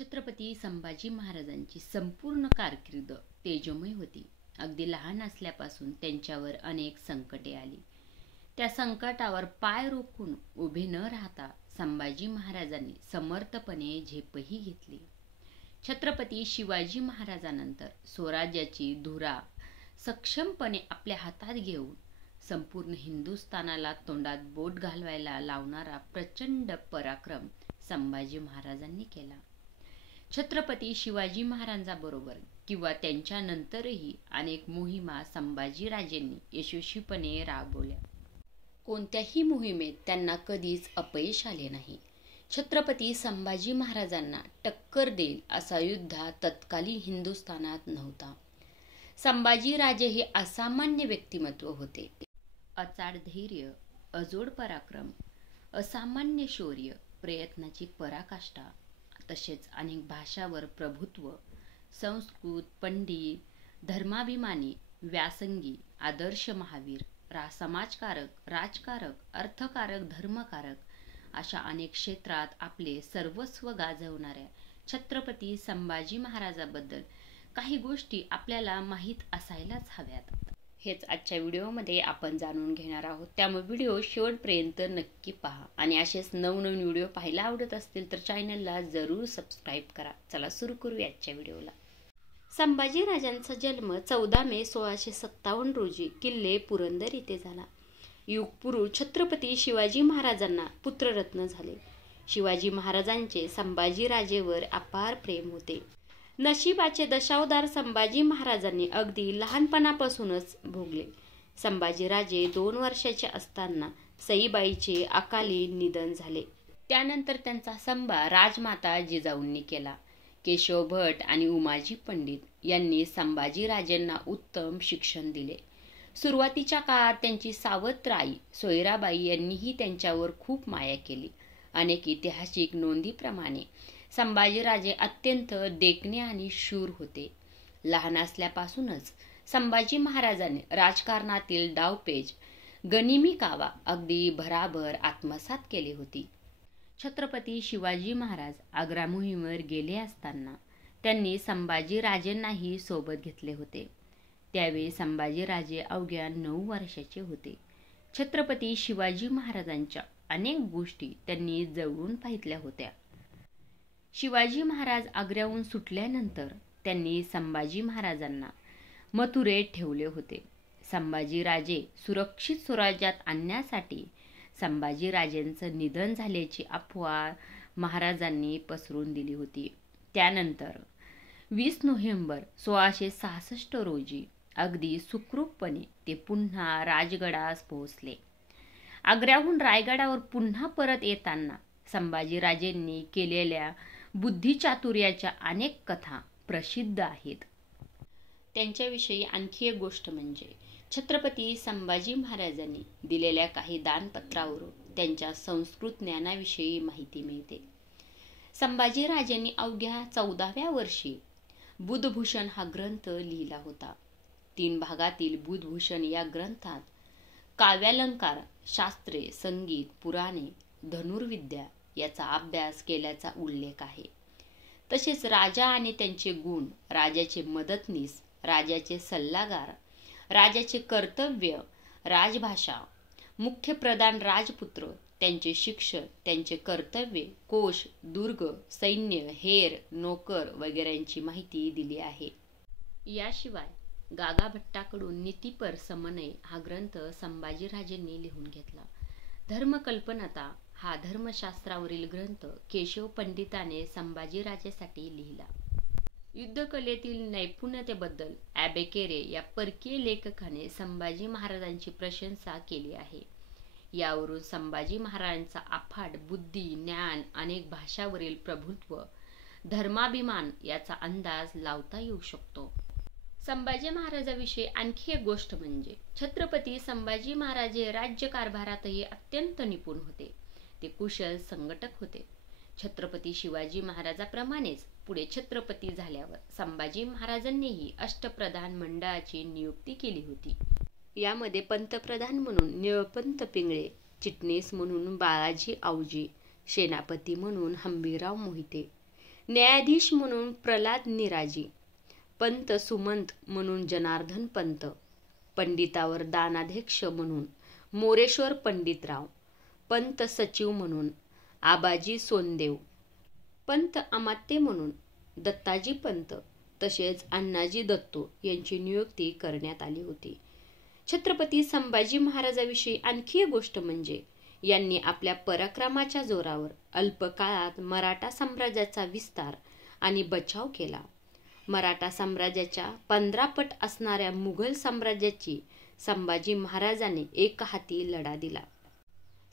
छत्रपती संभाजी महाराजांची संपूर्ण कारकीर्द तेजोमय होती. अगदी लहान असल्यापासून त्यांच्यावर अनेक संकटे आली. त्या संकटावर पाय रोखून उभे न राहता संभाजी महाराजांनी समर्थपणे झेपही घेतली. छत्रपती शिवाजी महाराजांनंतर स्वराज्याची धुरा सक्षमपणे आपल्या हातात घेऊन संपूर्ण हिंदुस्थानाला तोंडात बोट घालवायला लावणारा प्रचंड पराक्रम संभाजी महाराजांनी केला. छत्रपती शिवाजी महाराजांबरोबर किंवा त्यांच्यानंतरही अनेक मोहिमा संभाजीराजेंनी यशस्वीपणे राबवल्या. कोणत्याही मोहिमेत त्यांना कधीच अपयश आले नाही. छत्रपती संभाजी महाराजांना टक्कर देईल असा योद्धा तत्कालीन हिंदुस्थानात नव्हता. संभाजीराजे हे असामान्य व्यक्तिमत्व होते. अचाट धैर्य, अजोड पराक्रम, असामान्य शौर्य, प्रयत्नाची पराकाष्ठा, तसेच अनेक भाषावर प्रभुत्व, संस्कृत, पंडित, धर्माभिमानी, व्यासंगी, आदर्श महावीर, समाजकारक, राजकारक, अर्थकारक, धर्मकारक अशा अनेक क्षेत्रात आपले सर्वस्व गाजवणाऱ्या छत्रपती संभाजी महाराजांबद्दल काही गोष्टी आपल्याला माहीत असायलाच हव्यात. हेच आजच्या व्हिडिओमध्ये आपण जाणून घेणार आहोत. त्यामुळे व्हिडिओ शेवटपर्यंत नक्की पहा आणि असेच नवनवीन व्हिडिओ पाहायला आवडत असतील तर चॅनलला जरूर सबस्क्राईब करा. चला सुरू करूया आजच्या व्हिडिओला. संभाजीराजांचा जन्म 14 मे 1657 रोजी किल्ले पुरंदर येथे झाला. युगपुरुष छत्रपती शिवाजी महाराजांना पुत्ररत्न झाले. शिवाजी महाराजांचे संभाजीराजेवर अपार प्रेम होते. नशिबाचे दशावतार संभाजी महाराजांनी अगदी लहानपणापासूनच भोगले. संभाजीराजे 2 वर्षाचे असताना सईबाईचे अकाली निधन झाले. त्यानंतर त्यांचा संभा राजमाता जिजाऊंनी केला. केशव भट आणि उमाजी पंडित यांनी संभाजीराजेंना उत्तम शिक्षण दिले. सुरुवातीच्या काळात त्यांची सावत्र आई सोयराबाई यांनीही त्यांच्यावर खूप माया केली. अनेक ऐतिहासिक नोंदीप्रमाणे संभाजीराजे अत्यंत देखणे आणि शूर होते. लहान असल्यापासूनच संभाजी महाराजांनी राजकारणातील डावपेच, गनिमी कावा अगदी भराभर आत्मसात केली होती. छत्रपती शिवाजी महाराज आग्रा मोहिमेवर गेले असताना त्यांनी संभाजीराजेंनाही सोबत घेतले होते. त्यावेळी संभाजीराजे अवघ्या 9 वर्षाचे होते. छत्रपती शिवाजी महाराजांच्या अनेक गोष्टी त्यांनी जवळून पाहितल्या होत्या. शिवाजी महाराज आग्र्याहून सुटल्यानंतर त्यांनी संभाजी महाराजांना मथुरेत ठेवले होते. संभाजीराजे सुरक्षित स्वराज्यात आणण्यासाठी संभाजीराजेंचं निधन झाल्याची अफवा महाराजांनी पसरवून दिली होती. त्यानंतर 20 नोव्हेंबर 1666 रोजी अगदी सुखरूपपणे ते पुन्हा राजगडास पोहोचले. आग्र्याहून रायगडावर पुन्हा परत येताना संभाजीराजेंनी केलेल्या बुद्धिचातुर्याच्या अनेक कथा प्रसिद्ध आहेत. त्यांच्याविषयी आणखी एक गोष्ट म्हणजे छत्रपती संभाजी महाराजांनी दिलेल्या काही दानपत्रावरून त्यांच्या संस्कृत ज्ञानाविषयी माहिती मिळते. संभाजीराजांनी अवघ्या 14व्या वर्षी बुधभूषण हा ग्रंथ लिहिला होता. 3 भागातील बुधभूषण या ग्रंथात काव्यालंकार, शास्त्रे, संगीत, पुराणे, धनुर्विद्या याचा अभ्यास केल्याचा उल्लेख आहे. तसेच राजा आणि त्यांचे गुण, राजाचे मदतनीस, राजाचे सल्लागार, राजाचे कर्तव्य, राजभाषा, मुख्य प्रधान राजपुत्र, त्यांचे शिक्षक, त्यांचे कर्तव्य, कोश, दुर्ग, सैन्य, हेर, नोकर वगैरेंची माहिती दिली आहे. याशिवाय गागा भट्टाकडून नीतिपर समन्वय हा ग्रंथ संभाजीराजेंनी लिहून घेतला. धर्मकल्पनाता हा धर्मशास्त्रावरील ग्रंथ केशव पंडिताने संभाजीराजेसाठी लिहिला. युद्धकलेतील नैपुण्यतेबद्दल ॲबेकेरे या परकीय लेखकाने संभाजी महाराजांची प्रशंसा केली आहे. यावरून संभाजी महाराजांचा अफाट बुद्धी, ज्ञान, अनेक भाषावरील प्रभुत्व, धर्माभिमान याचा अंदाज लावता येऊ शकतो. संभाजी महाराजांविषयी आणखी एक गोष्ट म्हणजे छत्रपती संभाजी महाराज हे राज्यकारभारातही अत्यंत निपुण होते. ते कुशल संघटक होते. छत्रपती शिवाजी महाराजांप्रमाणेच पुढे छत्रपती झाल्यावर संभाजी महाराजांनीही अष्टप्रधान मंडळाची नियुक्ती केली होती. यामध्ये पंतप्रधान म्हणून निळपंत पिंगळे, चिटणीस म्हणून बाळाजी आवजी, सेनापती म्हणून हंबीरराव मोहिते, न्यायाधीश म्हणून प्रल्हाद निराजी, पंत सुमंत म्हणून जनार्दन पंत, पंडितावर दानाध्यक्ष म्हणून मोरेश्वर पंडितराव, पंत सचिव म्हणून आबाजी सोनदेव, पंत अमात्य म्हणून दत्ताजी पंत तसेच अण्णाजी दत्तो यांची नियुक्ती करण्यात आली होती. छत्रपती संभाजी महाराजाविषयी आणखी एक गोष्ट म्हणजे यांनी आपल्या पराक्रमाच्या जोरावर अल्प काळात मराठा साम्राज्याचा विस्तार आणि बचाव केला. मराठा साम्राज्याच्या 15 पट असणाऱ्या मुघल साम्राज्याची संभाजी महाराजांनी एक हाती लढा दिला.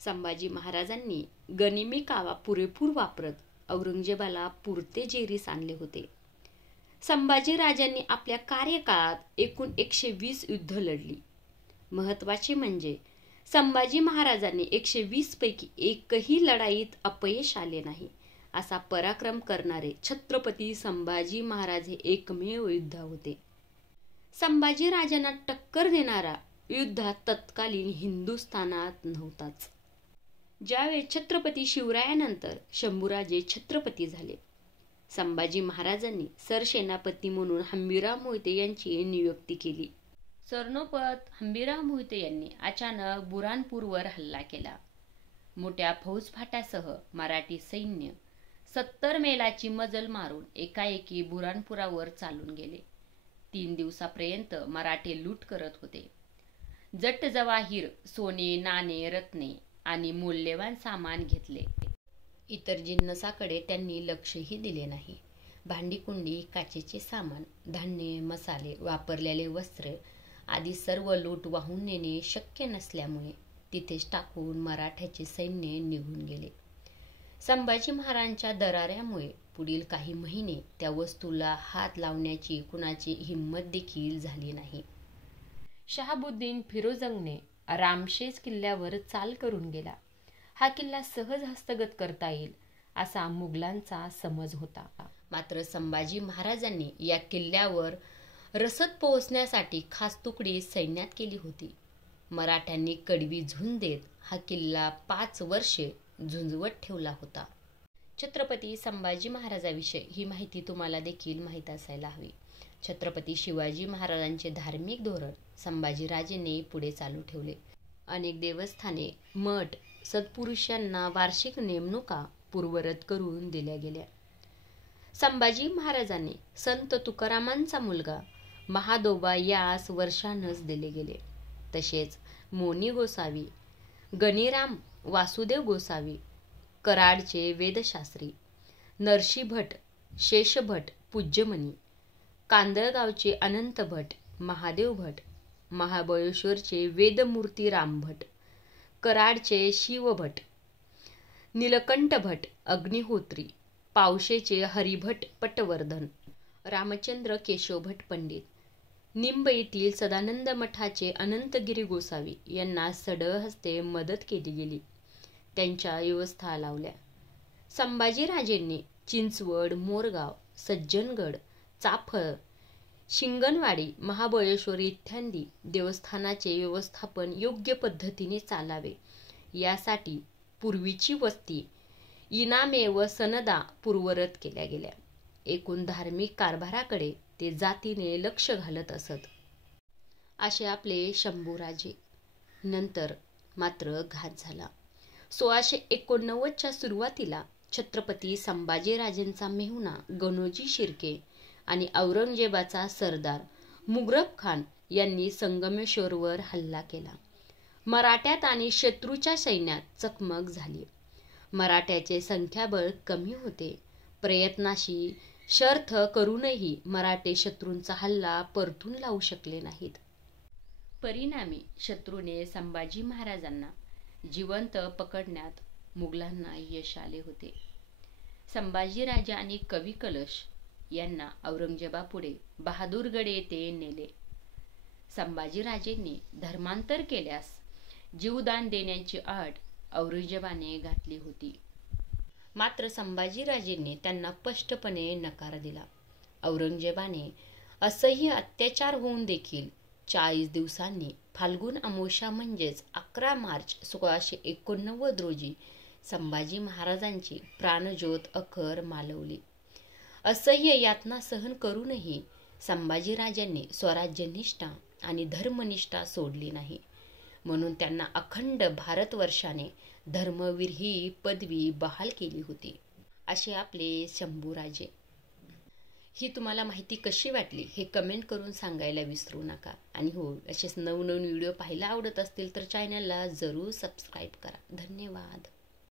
संभाजी महाराजांनी गनिमी कावा पुरेपूर वापरत औरंगजेबाला पुरते जेरीस आणले होते. संभाजी राजांनी आपल्या कार्यकाळात एकूण 120 युद्ध लढली. महत्वाचे म्हणजे संभाजी महाराजांनी 120 पैकी एकही लढाईत अपयश आले नाही. असा पराक्रम करणारे छत्रपती संभाजी महाराज हे एकमेव योद्धा होते. संभाजी राजांना टक्कर देणारा युद्धात तत्कालीन हिंदुस्थानात नव्हताच. ज्यावेळी छत्रपती शिवरायानंतर शंभूराजे छत्रपती झाले, संभाजी महाराजांनी सरसेनापती म्हणून हंबीरराव मोहिते यांची नियुक्ती केली. सरनोबत हंबीरराव मोहिते यांनी अचानक बुऱ्हाणपूरवर हल्ला केला. मोठ्या फौजफाट्यासह मराठी सैन्य 70 मैलाची मजल मारून एकाएकी बुऱ्हाणपुरावर चालून गेले. 3 दिवसापर्यंत मराठे लूट करत होते. जट जवाहीर, सोने, नाणे, रत्ने आणि मौल्यवान सामान घेतले. इतर जिन्नसाकडे त्यांनी लक्षही दिले नाही. भांडीकुंडी, काचेचे सामान, धान्य, मसाले, वापरलेले वस्त्र आदी सर्व लूट वाहून नेणे शक्य नसल्यामुळे तिथेच टाकून मराठ्याचे सैन्य निघून गेले. संभाजी महाराजांच्या दराऱ्यामुळे पुढील काही महिने त्या वस्तूला हात लावण्याची कुणाची हिंमत देखील झाली नाही. शहाबुद्दीन फिरोजंगने रामशेज किल्ल्यावर चाल करून गेला. हा किल्ला सहज हस्तगत करता येईल असा मुघलांचा समज होता. मात्र संभाजी महाराजांनी या किल्ल्यावर रसद पोहोचण्यासाठी खास तुकडी सैन्यात केली होती. मराठ्यांनी कडवी झुंज देत हा किल्ला 5 वर्षे झुंजवत ठेवला होता. छत्रपती संभाजी महाराजांविषयी ही माहिती तुम्हाला देखील माहीत असायला हवी. छत्रपती शिवाजी महाराजांचे धार्मिक धोरण संभाजीराजेंनी पुढे चालू ठेवले. अनेक देवस्थाने, मठ, सत्पुरुषांना वार्षिक नेमणुका पूर्ववत करून दिल्या गेल्या. संभाजी महाराजांनी संत तुकारामांचा मुलगा महादोबा यास वर्षानच दिले गेले. तसेच मोनी गोसावी, गणिराम वासुदेव गोसावी, कराडचे वेदशास्त्री, नरसी भट, शेषभट पूज्यमणी, कांदळगावचे अनंत भट, महादेव भट, महाबळेश्वरचे वेदमूर्ती रामभट, कराडचे शिवभट, नीलकंठ भट अग्निहोत्री, पावशेचे हरिभट पटवर्धन, रामचंद्र केशवभट पंडित, निंब येथील सदानंद मठाचे अनंतगिरी गोसावी यांना सडहस्ते मदत केली गेली. त्यांच्या व्यवस्था लावल्या. संभाजीराजेंनी चिंचवड, मोरगाव, सज्जनगड, चाफळ, शिंगणवाडी, महाबळेश्वर इत्यादी देवस्थानाचे व्यवस्थापन योग्य पद्धतीने चालावे यासाठी पूर्वीची वस्ती, इनामे व सनदा पूर्ववत केल्या गेल्या. एकूण धार्मिक कारभाराकडे ते जातीने लक्ष घालत असत. असे आपले शंभूराजे. नंतर मात्र घात झाला. 1689च्या सुरुवातीला छत्रपती संभाजीराजेंचा मेहुणा गणोजी शिर्के आणि औरंगजेबाचा सरदार मुग्रब खान यांनी संगमेश्वरवर हल्ला केला. मराठ्यात आणि शत्रूच्या सैन्यात चकमक झाली. मराठ्याचे संख्याबळ कमी होते. प्रयत्नाशी शर्थ करूनही मराठे शत्रूंचा हल्ला परतून लावू शकले नाहीत. परिणामी शत्रूने संभाजी महाराजांना जिवंत पकडण्यात मुघलांना यश आले होते. संभाजीराजे आणि कवी कलश यांना औरंगजेबापुढे बहादूरगड येथे नेले. संभाजीराजेंनी धर्मांतर केल्यास जीवदान देण्याची अट औरंगजेबाने घातली होती. मात्र संभाजीराजेंनी त्यांना स्पष्टपणे नकार दिला. औरंगजेबाने असह्य अत्याचार होऊन देखील 40 दिवसांनी फाल्गुन अमावस्या म्हणजेच 11 मार्च 1689 रोजी संभाजी महाराजांची प्राणज्योत अखेर मालवली. असह्य यातना सहन करूनही संभाजीराजांनी स्वराज्यनिष्ठा आणि धर्मनिष्ठा सोडली नाही. म्हणून त्यांना अखंड भारतवर्षाने धर्मवीर ही पदवी बहाल केली होती. असे आपले शंभूराजे. ही तुम्हाला माहिती कशी वाटली हे कमेंट करून सांगायला विसरू नका. आणि हो, असेच नवनवीन व्हिडिओ पाहायला आवडत असतील तर चॅनलला जरूर सबस्क्राईब करा. धन्यवाद.